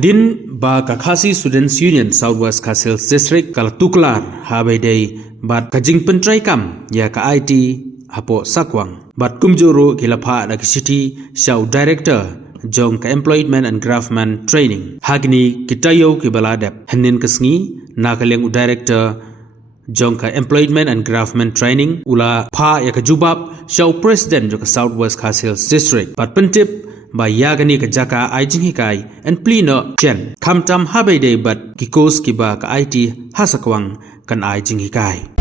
Hadin ba Kakhasi Students Union Southwest Khasils District Kaltuklar Habaidei bat kajing pentrai kam ya ka IT hapo sakwang bat kumjuru kilapha da city show director jong ka employment and grafman training hagni kitayo kibaladep hanin kasngi nakaleng director jong ka employment and grafman training ula pha ya ka jubab show president jong ka Southwest Khasils District bat pentip ba yagani ka jaka aijing hikai and plino chen kamtam habaidei bat kikos kiba ka IT hasakwang kan aijing hikai